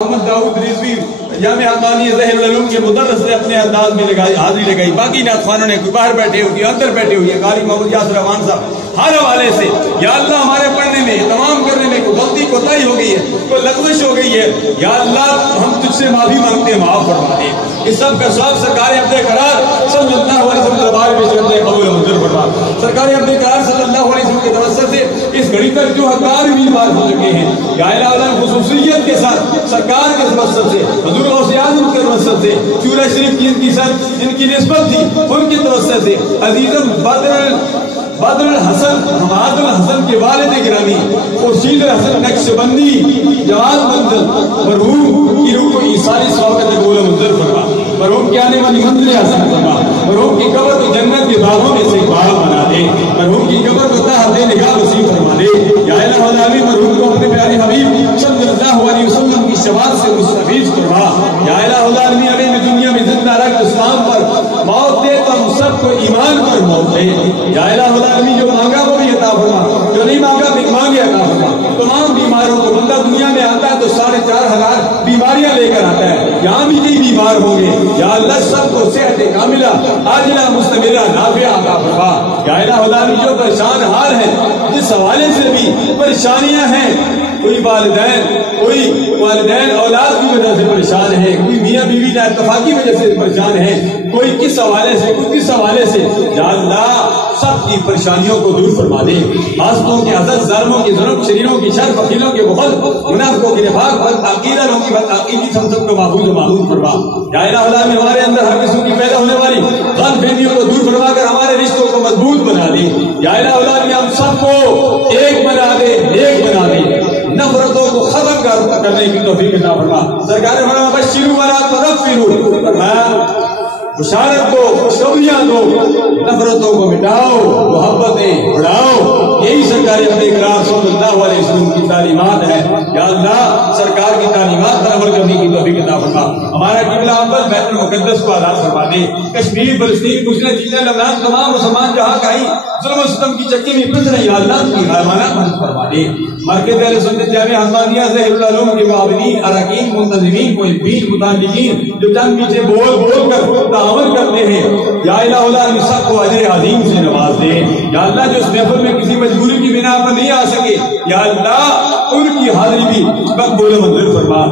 محمد داؤد رضوی جامعہ حقانی ظاہر العلوم کے مدرس نے اپنے انداز میں حاضری لگائی. باقی نعت خوانوں نے کوئی باہر بیٹھے ہوئی اندر بیٹھے ہوئی ہیں. قاری محمد یاسر رحمان صاحب ہر حوالے سے یا اللہ ہمارے پڑھنے میں تمام کرنے میں کوئی غلطی کوتاہی ہو گئی ہے, کوئی لغزش ہو گئی ہے, یا اللہ ہم تجھ سے معافی مانگتے ہیں, معاف فرما دے. اس سب کا ثواب سرکار عبد قرار صلی اللہ علیہ وسلم دربار میں کرتے ہیں, قبول منظور فرما. سرکار عبد قرار صلی اللہ علیہ وسلم کے توسط سے اس گھڑی تک جو حقار بیمار ہو چکے ہیں, یا الہ خصوصیت کے ساتھ سرکار کے توسط سے, حضور غوث اعظم کے توسط سے, چورہ شریف کی جن کی نسبت تھی ان کی توسط سے, عزیزم بدر الحسن حماد الحسن کے والد گرامی خورشید الحسن نقشبندی جواد منزل مرحوم کی روح کو عیسائی ثواب قبول منظور فرما. مرحوم کی آنے والی منزل حسن فرما. مرحوم کی قبر کو جنت کے باغوں میں سے باغ بنا دے. مرحوم کی قبر کو تحت نگاہ وسیع فرما دے. یا الہ العالمین مرحوم کو اپنے پیارے حبیب صلی اللہ علیہ وسلم کی شفاعت سے مستفیض فرما. یا الہ العالمین ہمیں دنیا میں زندہ رکھ اسلام پر موت دے تو ہم سب کو ایمان پر موت دے. یا الہ العالمین جو مانگا وہ بھی عطا فرما, جو نہیں مانگا بھی مانگے عطا فرما. تمام بیماروں کو بندہ دنیا میں آتا ہے تو 4,500 بیماریاں لے کر آتا ہے, یہاں بھی نہیں بیمار ہوں گے. یا اللہ سب کو صحت کاملہ عاجلہ مستمرہ نافعہ عطا فرما. یا الہ العالمین جو پریشان حال ہے, جس حوالے سے بھی پریشانیاں ہیں, کوئی والدین اولاد کی وجہ سے پریشان ہے, کوئی میاں بیوی نا اتفاقی وجہ سے پریشان ہے, کوئی کس حوالے سے کوئی کس حوالے سے, یا اللہ سب کی پریشانیوں کو دور فرما دے. حاسدوں کے حسد, ظالموں کے ظلم, شریروں کی شر, وکیلوں کے بخل, منافقوں کے نفاق, بدعقیدہ لوگوں کی بدعقیدگی سب کو محفوظ و محفوظ فرما. یا الہ العالمین ہمارے اندر ہر قسم کی پیدا ہونے والی غلط فہمیوں کو دور فرما کر ہمارے رشتوں کو مضبوط بنا دے. یا الہ العالمین ہم سب کو ایک بنا دے, ایک بنا دے, نفرتوں کو ختم کرنے کی توفیق عطا فرما. سرکار فرمایا بشروا ولا تنفروا, فرمایا بشارت دو, خوشخبریاں دو, نفرتوں کو مٹاؤ, محبتیں بڑھاؤ. یہی سرکار عبد قرار صلی اللہ علیہ وسلم کی تعلیمات ہے. یا اللہ سرکار کی تعلیمات پر عمل کرنے کی توفیق عطا فرما. ہمارا قبلہ اول بیت المقدس کو آزاد فرما دے. کشمیر, فلسطین, گزرے چیزیں, لبنان, تمام مسلمان جہاں کہیں ظلم و ستم کی چکی میں پھنس رہے, یا اللہ کی حیوانات مدد فرما دے. مرکز اہل سنت جامعہ حقانیہ ظاہر العلوم کے معاونین, اراکین, منتظمین, محبین, متعلقین جو چند پیچھے بول کر تعاون کرتے ہیں, یا الہ العالمین سب کو اجر عظیم سے نواز دے. یا اللہ جو اس محفل میں کسی مجبوری کی بنا پر نہیں آ سکے, یا اللہ ان کی حاضری بھی مقبول و منظور فرما.